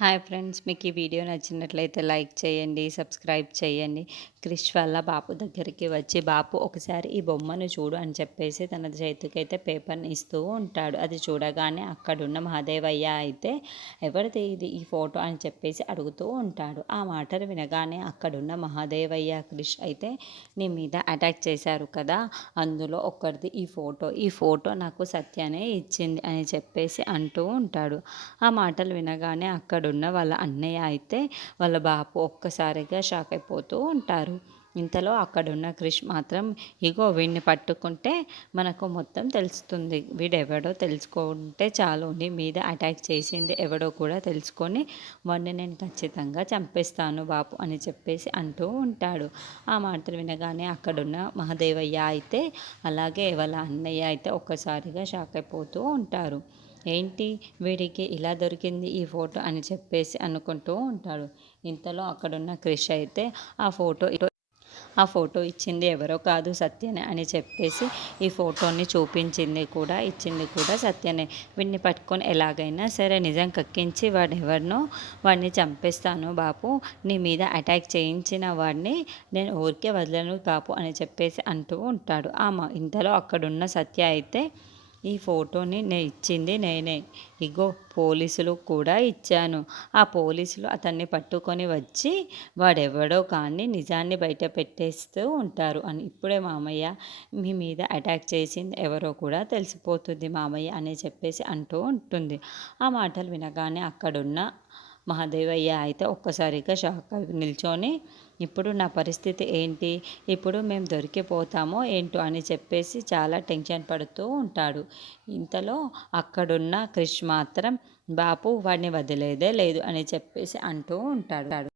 Hi friends, మీకు ఈ video నచ్చినట్లయితే లైక్ చేయండి, సబ్స్క్రైబ్ చేయండి. క్రిష్ వాళ్ళ బాపు దగ్గరికి వచ్చి, బాపు ఒకసారి ఈ బొమ్మను చూడు అని చెప్పేసి తన చేతికైతే పేపర్ని ఇస్తూ ఉంటాడు. అది చూడగానే అక్కడున్న మహాదేవయ్య అయితే ఎవరిది ఇది ఈ ఫోటో అని చెప్పేసి అడుగుతూ ఉంటాడు. ఆ మాటలు వినగానే అక్కడున్న మహాదేవయ్య క్రిష్ అయితే నీ మీద అటాక్ చేశారు కదా, అందులో ఒక్కరిది ఈ ఫోటో నాకు సత్యానే ఇచ్చింది అని చెప్పేసి అంటూ ఉంటాడు. ఆ మాటలు వినగానే అక్కడున్న వాళ్ళ అన్నయ్య అయితే వాళ్ళ బాపు ఒక్కసారిగా షాక్ అయిపోతూ ఉంటారు. ఇంతలో అక్కడున్న క్రిష్ మాత్రం ఇగో వీడిని పట్టుకుంటే మనకు మొత్తం తెలుస్తుంది, వీడెవడో తెలుసుకుంటే చాలు, నీ మీద అటాక్ చేసింది ఎవడో కూడా తెలుసుకొని వాడిని నేను ఖచ్చితంగా చంపేస్తాను బాపు అని చెప్పేసి అంటూ ఉంటాడు. ఆ మాటలు వినగానే అక్కడున్న మహాదేవయ్య అయితే అలాగే వాళ్ళ అన్నయ్య అయితే ఒక్కసారిగా షాక్ అయిపోతూ ఉంటారు. ఏంటి వీడికి ఇలా దొరికింది ఈ ఫోటో అని చెప్పేసి అనుకుంటూ ఉంటాడు. ఇంతలో అక్కడున్న క్రిష్ అయితే ఆ ఫోటో ఆ ఫోటో ఇచ్చింది ఎవరో కాదు సత్యనే అని చెప్పేసి ఈ ఫోటోని చూపించింది కూడా ఇచ్చింది కూడా సత్యనే. వీడిని పట్టుకొని ఎలాగైనా సరే నిజం కక్కించి వాడిని చంపేస్తాను బాపు, నీ మీద అటాక్ చేయించిన వాడిని నేను ఊరికే వదలను బాపు అని చెప్పేసి అంటూ ఉంటాడు. ఇంతలో అక్కడున్న సత్య అయితే ఈ ఫోటోని ఇచ్చింది నేనే, ఇగో పోలీసులు కూడా ఇచ్చాను, ఆ పోలీసులు అతన్ని పట్టుకొని వచ్చి వాడెవడో కానీ నిజాన్ని బయట పెట్టేస్తూ ఉంటారు అని, ఇప్పుడే మామయ్య మీ మీద అటాక్ చేసింది ఎవరో కూడా తెలిసిపోతుంది మామయ్య అని చెప్పేసి అంటూ ఉంటుంది. ఆ మాటలు వినగానే అక్కడున్న మహాదేవయ్య అయితే ఒక్కసారిగా షాక్ అయి నిల్చొని, ఇప్పుడు నా పరిస్థితి ఏంటి, ఇప్పుడు మేము దొరికిపోతామో ఏంటో అని చెప్పేసి చాలా టెన్షన్ పడుతూ ఉంటాడు. ఇంతలో అక్కడున్న క్రిష్ మాత్రం బాపు వాడిని వదిలేదే లేదు అని చెప్పేసి అంటూ ఉంటాడు.